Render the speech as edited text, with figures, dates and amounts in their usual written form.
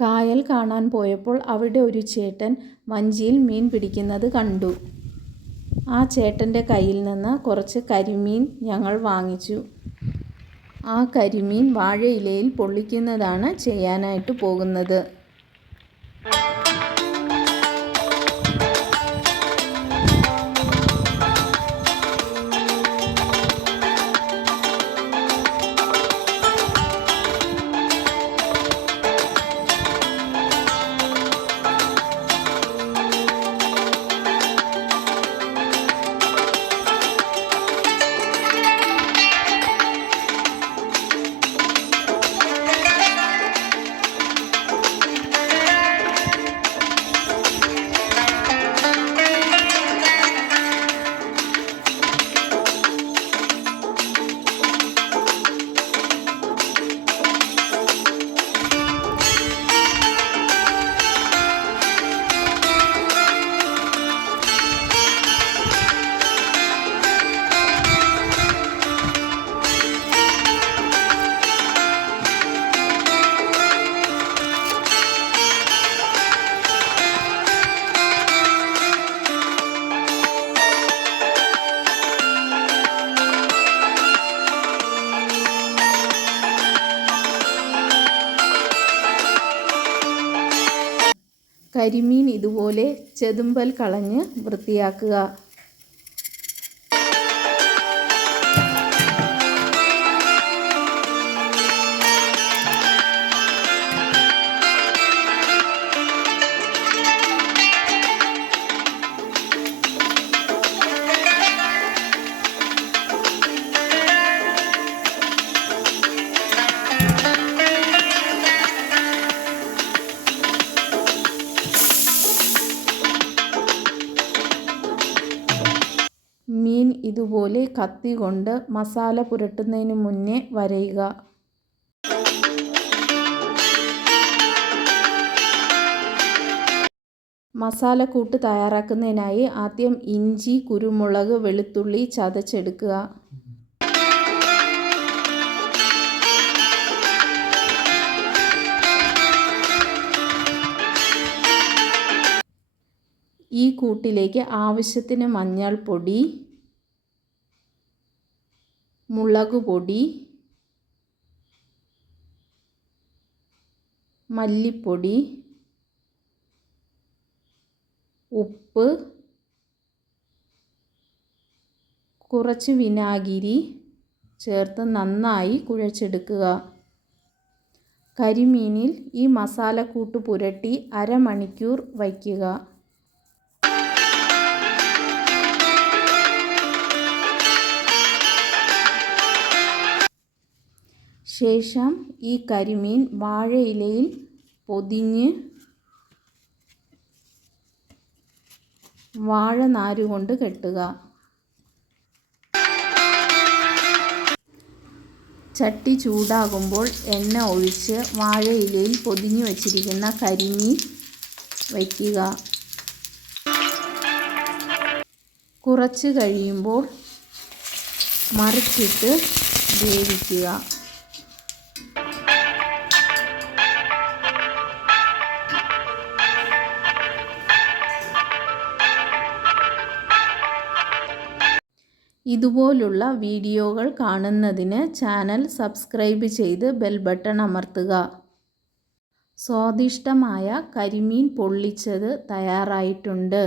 കായൽ കാണാൻ പോയപ്പോൾ അവിടെ ഒരു ചേട്ടൻ വഞ്ചിയിൽ മീൻ പിടിക്കുന്നത് കണ്ടു. ആ ചേട്ടൻ്റെ കയ്യിൽ നിന്ന് കുറച്ച് കരിമീൻ ഞങ്ങൾ വാങ്ങിച്ചു. ആ കരിമീൻ വാഴയിലയിൽ പൊള്ളിക്കുന്നതാണ് ചെയ്യാനായിട്ട് പോകുന്നത്. കരിമീൻ ഇതുപോലെ ചെതുമ്പൽ കളഞ്ഞ് വൃത്തിയാക്കുക. മീൻ ഇതുപോലെ കത്തി കൊണ്ട് മസാല പുരട്ടുന്നതിന് മുന്നേ വരയുക. മസാലക്കൂട്ട് തയ്യാറാക്കുന്നതിനായി ആദ്യം ഇഞ്ചി, കുരുമുളക്, വെളുത്തുള്ളി ചതച്ചെടുക്കുക. ഈ കൂട്ടിലേക്ക് ആവശ്യത്തിന് മഞ്ഞൾപ്പൊടി, മുളകുപൊടി, മല്ലിപ്പൊടി, ഉപ്പ്, കുറച്ച് വിനാഗിരി ചേർത്ത് നന്നായി കുഴച്ചെടുക്കുക. കരിമീനിൽ ഈ മസാലക്കൂട്ട് പുരട്ടി അരമണിക്കൂർ വയ്ക്കുക. ശേഷം ഈ കരിമീൻ വാഴയിലയിൽ പൊതിഞ്ഞ് വാഴനാരുകൊണ്ട് കെട്ടുക. ചട്ടി ചൂടാകുമ്പോൾ എണ്ണ ഒഴിച്ച് വാഴയിലയിൽ പൊതിഞ്ഞു വച്ചിരിക്കുന്ന കരിമീൻ വയ്ക്കുക. കുറച്ച് കഴിയുമ്പോൾ മറിച്ചിട്ട് വേവിക്കുക. ഇതുപോലുള്ള വീഡിയോകൾ കാണുന്നതിന് ചാനൽ സബ്സ്ക്രൈബ് ചെയ്ത് ബെൽ ബട്ടൺ അമർത്തുക. സ്വാദിഷ്ടമായ കരിമീൻ പൊള്ളിച്ചത് തയ്യാറായിട്ടുണ്ട്.